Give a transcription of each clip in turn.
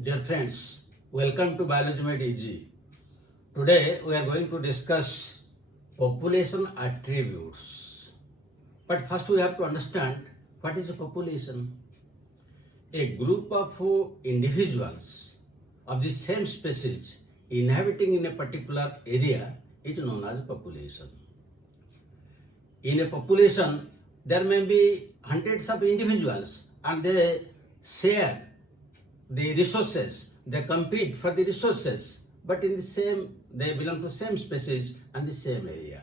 Dear friends, welcome to Biology.These. Today we are going to discuss population attributes. But first we have to understand what is a population. A group of individuals of the same species inhabiting in a particular area is known as population. In a population, there may be hundreds of individuals and they share the resources, they compete for the resources, but in the same, they belong to same species and the same area.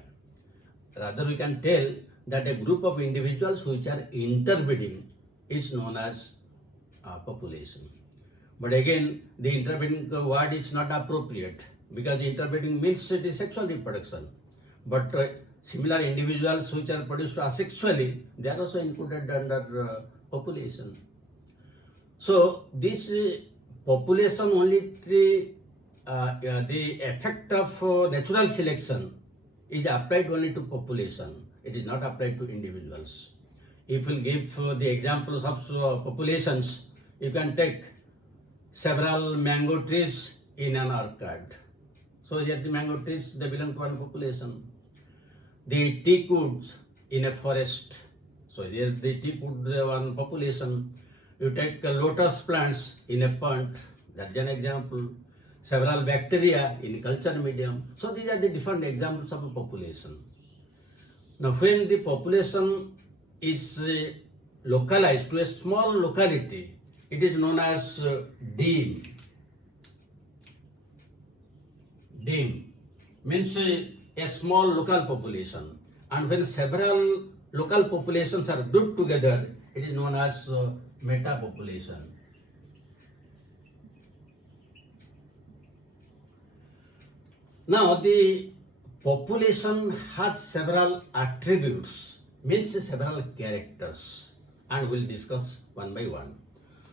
Rather, we can tell that a group of individuals which are interbreeding is known as population. But again, the interbreeding word is not appropriate because interbreeding means it is sexual reproduction. But similar individuals which are produced asexually, they are also included under population. So this population only the effect of natural selection is applied only to population. It is not applied to individuals. If we give the examples of populations, you can take several mango trees in an orchard. So here the mango trees, they belong to one population. The teak woods in a forest. So here the teak wood, one population. You take lotus plants in a pond, that's an example. Several bacteria in culture medium. So these are the different examples of a population. Now when the population is localized to a small locality, it is known as deme. Deme means a small local population. And when several local populations are grouped together, it is known as metapopulation. Now the population has several attributes, means several characters, and we'll discuss one by one.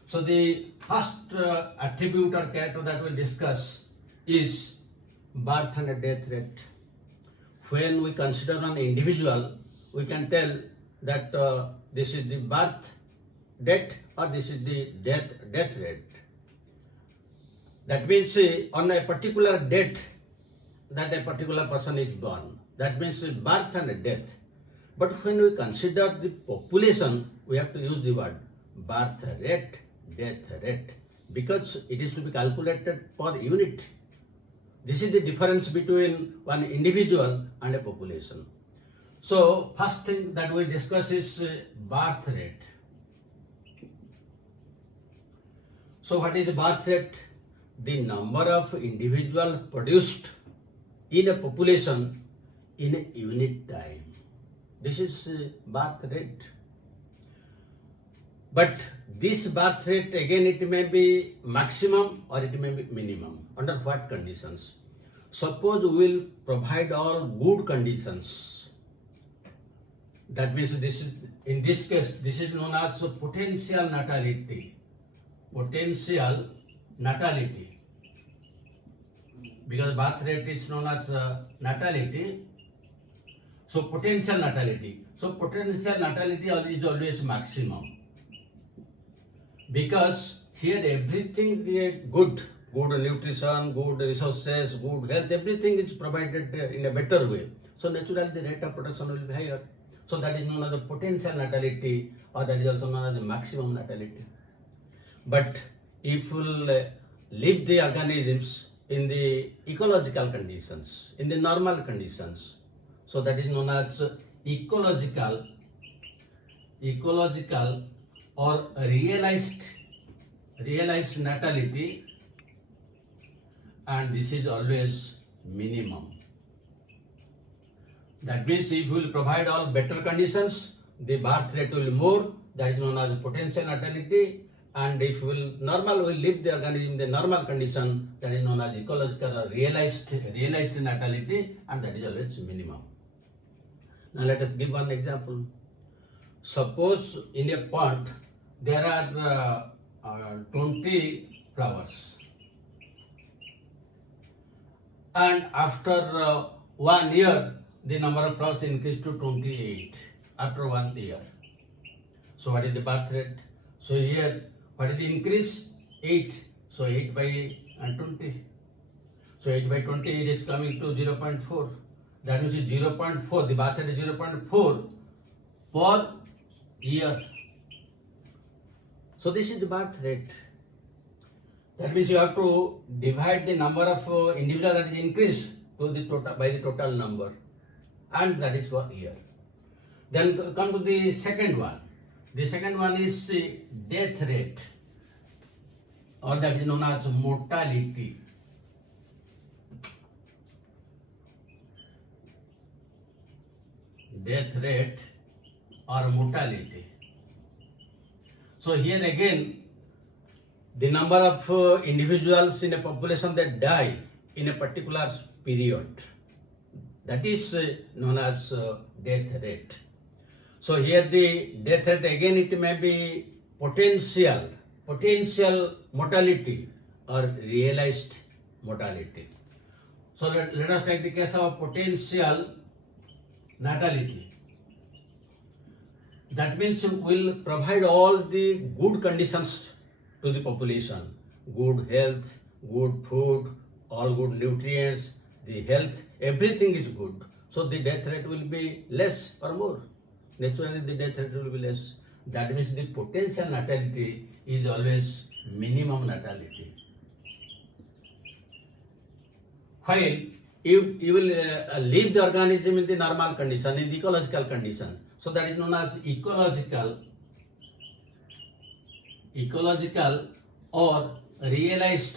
So the first attribute or character that we'll discuss is birth and death rate. When we consider an individual, we can tell that this is the birth date or this is the death rate. That means on a particular date that a particular person is born. That means birth and death. But when we consider the population, we have to use the word birth rate, death rate, because it is to be calculated per unit. This is the difference between one individual and a population. So first thing that we discuss is birth rate. So what is birth rate? The number of individuals produced in a population in a unit time. This is birth rate. But this birth rate, again, it may be maximum or it may be minimum. Under what conditions? Suppose we will provide all good conditions. That means this is, in this case, this is known as potential natality. Potential natality. Because birth rate is known as natality. So potential natality. So potential natality is always maximum. Because here everything good nutrition, good resources, good health, everything is provided in a better way. So naturally the rate of production will be higher. So that is known as a potential natality, or that is also known as a maximum natality. But if we leave the organisms in the ecological conditions, in the normal conditions, so that is known as ecological or realized natality, and this is always minimum. That means if we will provide all better conditions, the birth rate will be more, that is known as potential natality. And if we will leave the organism in the normal condition, that is known as ecological or realized natality, and that is always minimum. Now let us give one example. Suppose in a pond there are 20 flowers, and after 1 year the number of flowers increased to 28 after 1 year. So what is the birth rate? So here, what is the increase? 8. So 8 by 20. So 8 by 20 it is coming to 0.4. That means it's 0.4. The birth rate is 0.4 per year. So this is the birth rate. That means you have to divide the number of individuals that is increased to the total by the total number, and that is for year. Then come to the second one. The second one is death rate, or that is known as mortality. Death rate or mortality. So here again, the number of individuals in a population that die in a particular period, that is known as death rate. So here the death rate again, it may be potential mortality or realized mortality. So let us take the case of potential natality. That means we will provide all the good conditions to the population, good health, good food, all good nutrients, the health, everything is good. So the death rate will be less or more. Naturally the death rate will be less. That means the potential natality is always minimum natality. While if you will leave the organism in the normal condition, in the ecological condition, so that is known as ecological or realized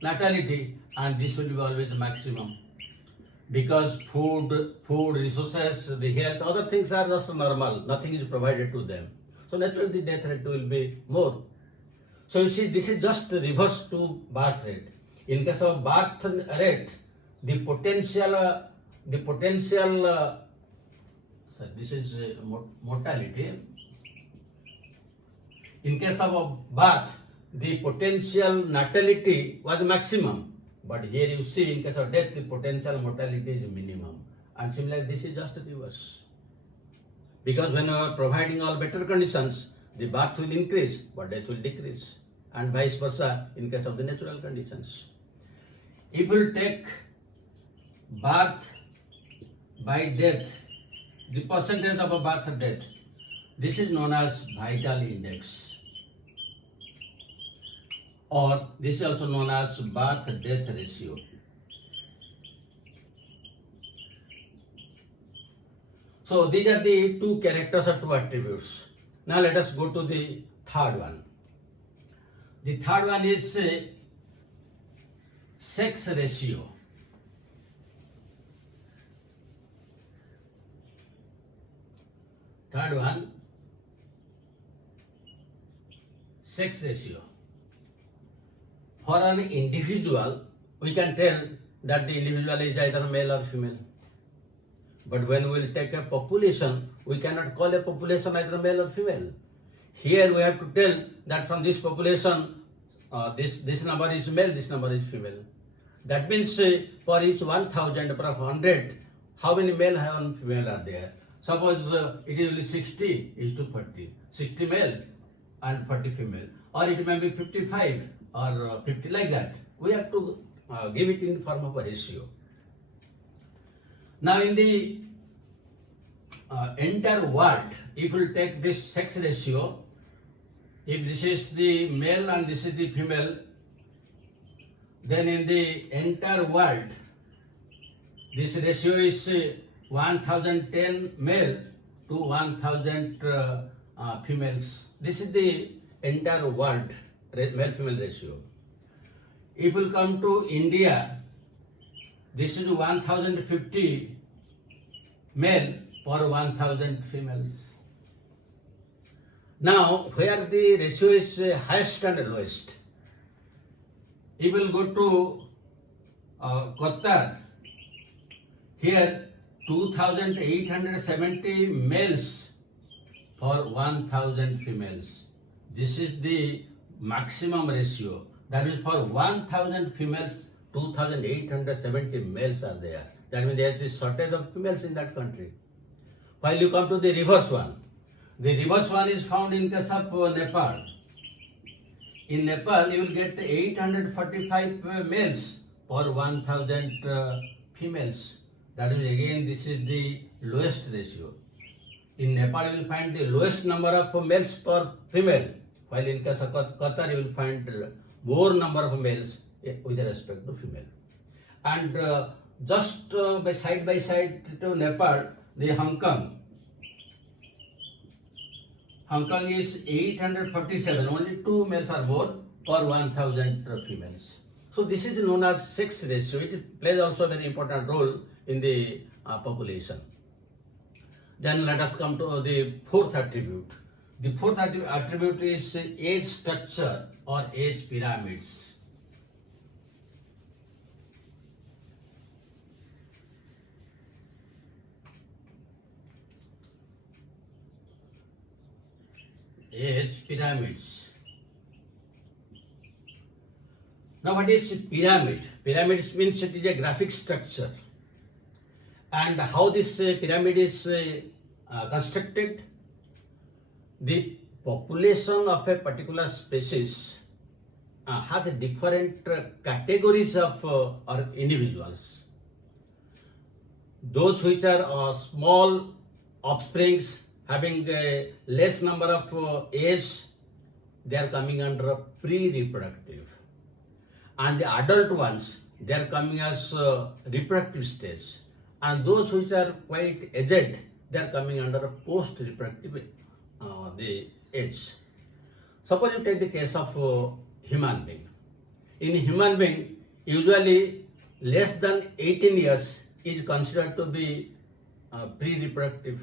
natality, and this will be always maximum, because food, resources, the health, other things are just normal, nothing is provided to them. So naturally the death rate will be more. So you see, this is just reverse to birth rate. In case of birth rate, the potential this is mortality. In case of birth, the potential natality was maximum, but here you see in case of death, the potential mortality is minimum. And similarly, this is just reverse. Because when you are providing all better conditions, the birth will increase, but death will decrease, and vice versa in case of the natural conditions. If we take birth by death, the percentage of a birth death, this is known as vital index, or this is also known as birth death ratio. So these are the two characters or two attributes. Now let us go to the third one. The third one is sex ratio. Third one, sex ratio. For an individual, we can tell that the individual is either male or female. But when we will take a population, we cannot call a population either male or female. Here we have to tell that from this population, this number is male, this number is female. That means for each 1,000, per 100, how many male and female are there? Suppose it is only 60 is to 40, 60 male and 40 female, or it may be 55 or 50, like that. We have to give it in form of a ratio. Now in the entire world, if we take this sex ratio, if this is the male and this is the female, then in the entire world, this ratio is 1010 male to 1000 females. This is the entire world male-female ratio. If we come to India, this is 1050 male per 1000 females. Now, where the ratio is highest and lowest, if we will go to Qatar, here 2870 males for 1000 females. This is the maximum ratio. That means for 1000 females, 2870 males are there. That means there is a shortage of females in that country. While you come to the reverse one, the reverse one is found in case of Nepal. in Nepal you will get 845 males per 1000 females. That means again this is the lowest ratio. In Nepal you will find the lowest number of males per female, while in case of Qatar you will find more number of males with respect to female. And just by side to Nepal, the Hong Kong is 847, only 2 males are more per 1000 females. So this is known as sex ratio. It plays also a very important role in the population. Then let us come to the fourth attribute. The fourth attribute is age structure or age pyramids. Age pyramids. Now what is pyramid? Pyramids means it is a graphic structure. And how this pyramid is constructed? The population of a particular species has different categories of individuals. Those which are small offsprings having a less number of age, they are coming under pre-reproductive. And the adult ones, they are coming as reproductive stage. And those which are quite aged, they are coming under post-reproductive the age. Suppose you take the case of human being. In human being, usually less than 18 years is considered to be pre-reproductive.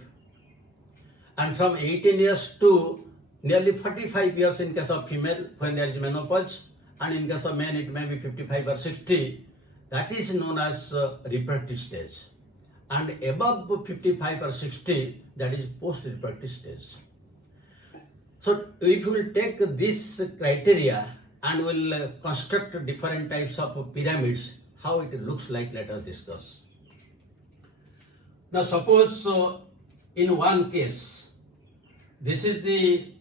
And from 18 years to nearly 45 years in case of female when there is menopause, and in case of men it may be 55 or 60, that is known as reproductive stage. And above 55 or 60, that is post-reproductive stage. So if we will take this criteria and will construct different types of pyramids, how it looks like, let us discuss. Now suppose in one case, this is the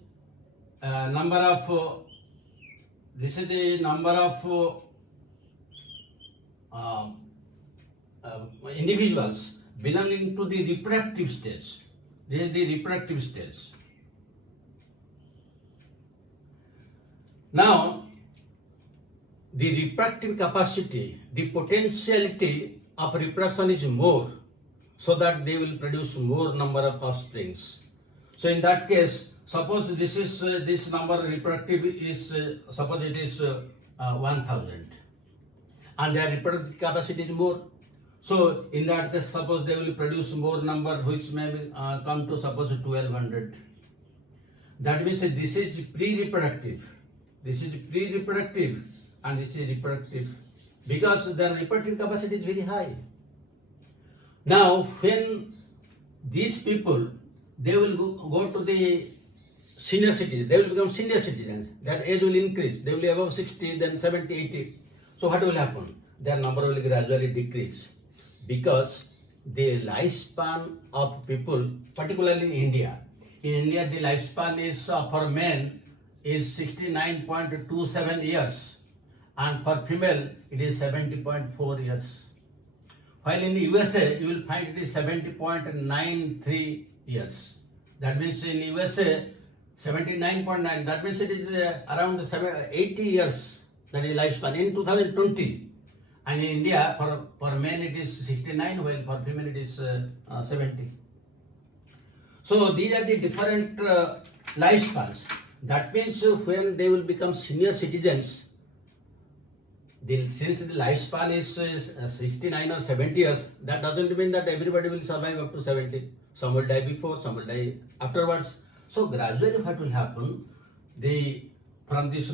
number of individuals belonging to the reproductive stage. This is the reproductive stage. Now, the reproductive capacity, the potentiality of reproduction is more, so that they will produce more number of offsprings. So in that case, suppose this number reproductive is suppose it is 1000, and their reproductive capacity is more. So in that case, suppose they will produce more number, which may come to suppose 1200. That means this is pre-reproductive. This is pre-reproductive and this is reproductive, because their reproductive capacity is very high. Now, when these people, they will go to the senior citizens, they will become senior citizens, their age will increase, they will be above 60, then 70, 80. So what will happen? Their number will gradually decrease, because the lifespan of people, particularly in India, the lifespan is for men is 69.27 years, and for female it is 70.4 years. While in the USA, you will find it is 70.93 years. That means in USA, 79.9, that means it is around 80 years, that is lifespan in 2020. And in India, for men it is 69, while for female it is 70. So these are the different lifespans. That means when they will become senior citizens, since the lifespan is 69 or 70 years, that doesn't mean that everybody will survive up to 70. Some will die before, some will die afterwards. So gradually what will happen, from this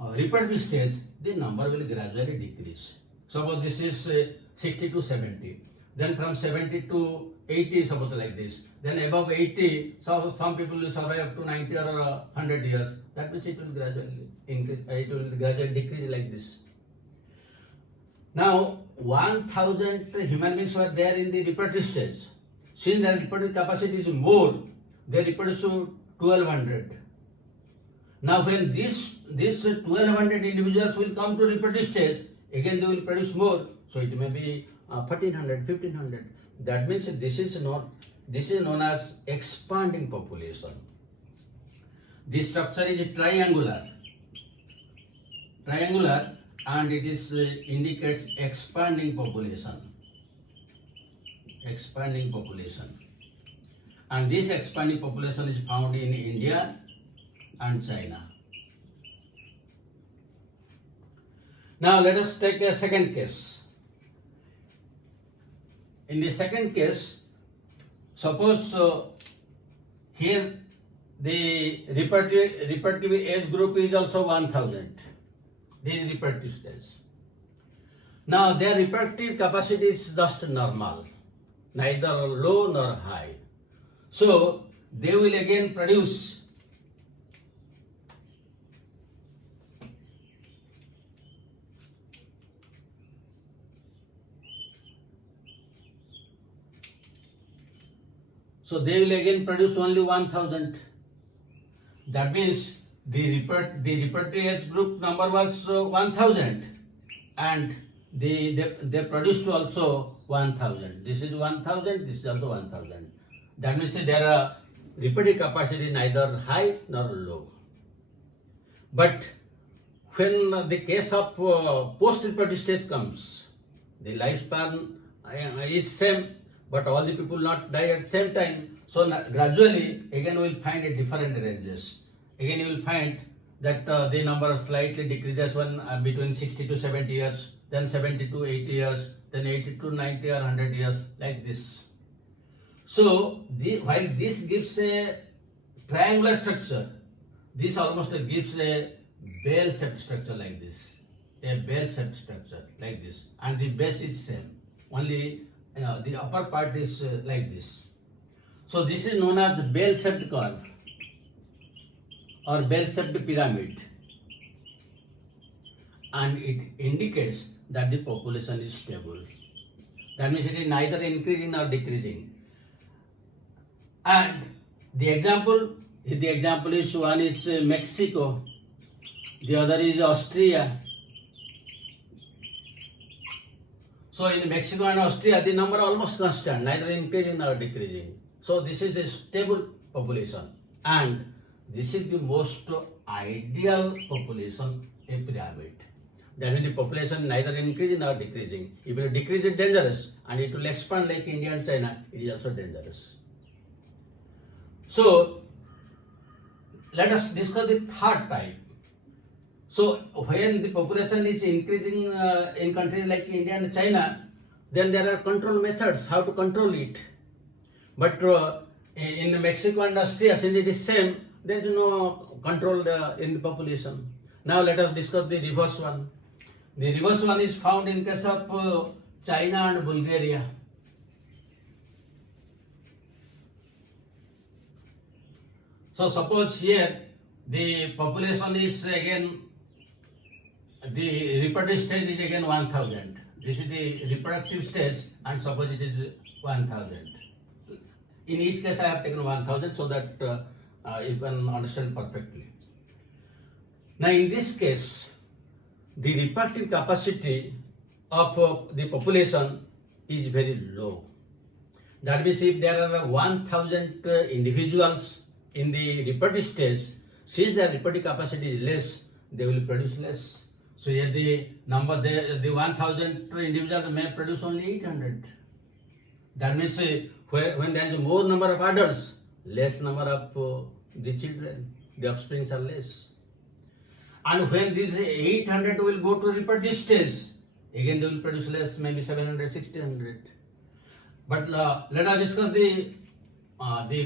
reproductive stage, the number will gradually decrease. Suppose this is 60 to 70. Then from 70 to 80, suppose like this. Then above 80, so some people will survive up to 90 or 100 years. That means it will gradually increase, it will gradually decrease like this. Now, 1000 human beings were there in the reproductive stage. Since their reproductive capacity is more, they reproduce to 1200. Now when this 1200 individuals will come to reproductive stage, again they will produce more. So it may be 1400, 1500. That means this is known as expanding population. This structure is triangular, and it is indicates expanding population. And this expanding population is found in India and China. Now let us take a second case. In the second case, suppose here the reproductive age group is also 1000. This is reproductive stage. Now their reproductive capacity is just normal, neither low nor high. So they will again produce only 1000. That means the reproductive age group number was 1000, and they produced also 1000. This is 1000, this is also 1000. That means their reproductive capacity neither high nor low. But when the case of post-reproductive stage comes, the lifespan is same, but all the people not die at the same time. So gradually, again we will find a different ranges. Again you will find that the number slightly decreases when between 60 to 70 years, then 70 to 80 years, then 80 to 90 or 100 years, like this. So while this gives a triangular structure, this almost gives a bell-shaped structure like this. And the base is same. Only the upper part is like this. So this is known as bell-shaped curve or bell-shaped pyramid, and it indicates that the population is stable. That means it is neither increasing nor decreasing. And the example is, one is Mexico, the other is Austria. So in Mexico and Austria, the number almost constant, neither increasing nor decreasing. So this is a stable population, and this is the most ideal population, a pyramid. That means the population neither increasing nor decreasing. If it decrease, it is dangerous, and it will expand like India and China, it is also dangerous. So let us discuss the third type. So when the population is increasing in countries like India and China, then there are control methods how to control it. But in Mexico and Austria, since it is same, there is no control in the population. Now let us discuss the reverse one. The reverse one is found in case of China and Bulgaria. So suppose here the population is again, the reproductive stage is again 1000. This is the reproductive stage, and suppose it is 1000. In each case I have taken 1000 so that you can understand perfectly. Now in this case, the reproductive capacity of the population is very low. That means if there are 1000 individuals in the reproductive stage, since their reproductive capacity is less, they will produce less. So here the 1000 individuals may produce only 800. That means when there is more number of adults, less number of the children, the offsprings are less. And when this 800 will go to reproductive stage, again they will produce less, maybe 700, 1600. But let us discuss the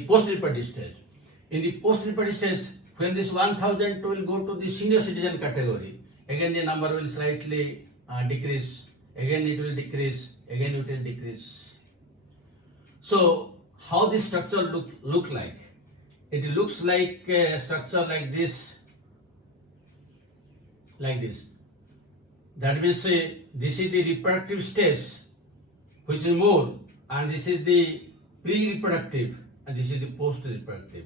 post-reproductive stage. In the post-reproductive stage, when this 1000 will go to the senior citizen category, again the number will slightly decrease, again it will decrease, again it will decrease. So how this structure look like? It looks like a structure like this. That means this is the reproductive stage, which is more, and this is the pre-reproductive, and this is the post-reproductive.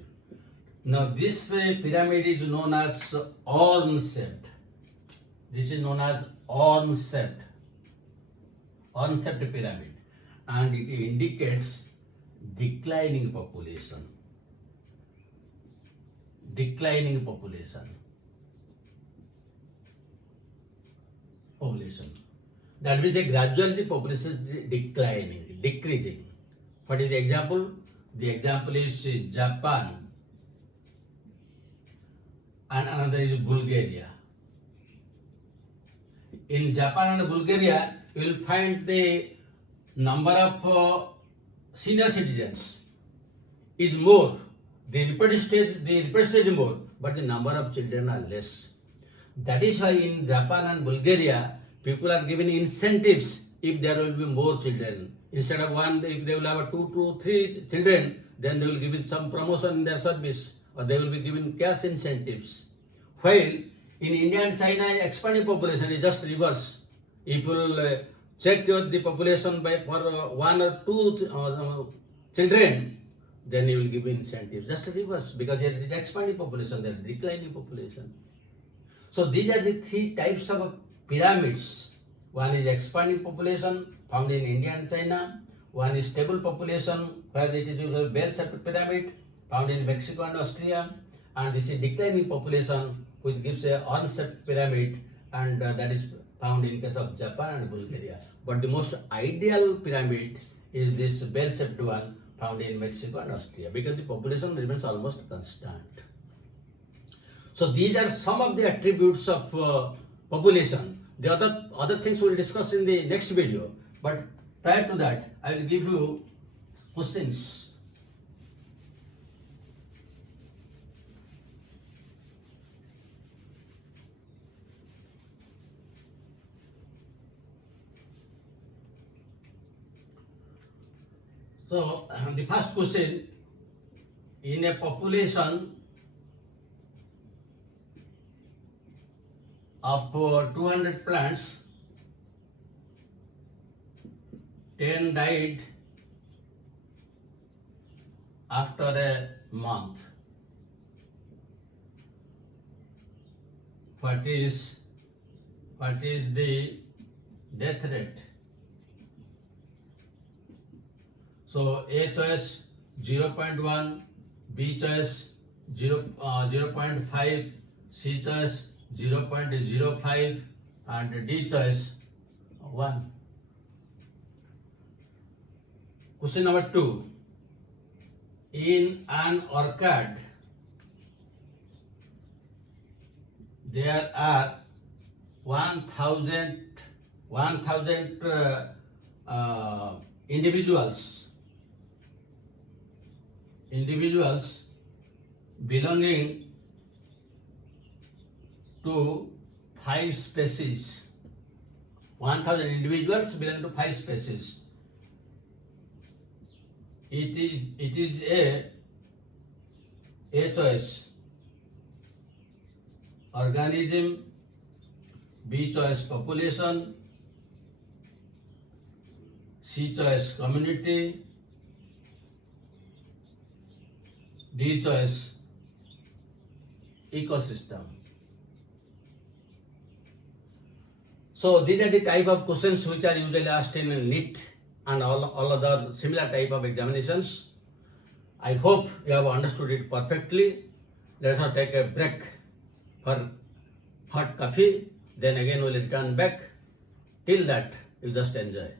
Now this pyramid is known as urn shaped. This is known as urn shaped pyramid, and it indicates declining population. Declining population. That means gradually the population is declining, decreasing. What is the example? The example is Japan, and another is Bulgaria. In Japan and Bulgaria, you will find the number of senior citizens is more. The reproductive stage is more, but the number of children are less. That is why in Japan and Bulgaria, people are given incentives if there will be more children. Instead of one, if they will have 2 to 3 children, then they will give it some promotion in their service, or they will be given cash incentives. While in India and China, expanding population is just reverse. If you will check the population for 1 or 2 children, then you will give incentives. Just reverse, because there is expanding population, there is declining population. So these are the 3 types of pyramids. One is expanding population found in India and China. One is stable population, where it is a bell-shaped pyramid found in Mexico and Austria. And this is declining population, which gives a urn-shaped pyramid, and that is found in case of Japan and Bulgaria. But the most ideal pyramid is this bell-shaped one found in Mexico and Austria, because the population remains almost constant. So these are some of the attributes of population. The other things we will discuss in the next video. But prior to that, I will give you questions. So the first question: in a population of 200 plants, 10 died after a month. What is the death rate? So A choice 0.1, B choice 0.5, C choice 0.05, and D choice 1. Question number 2. In an orchard, there are 1,000 individuals belonging to 5 species. 1,000 individuals belong to 5 species. It is A choice organism, B choice population, C choice community, D choice ecosystem. So these are the type of questions which are usually asked in NEET and all other similar type of examinations. I hope you have understood it perfectly. Let us now take a break for hot coffee. Then again we will return back. Till that, you just enjoy.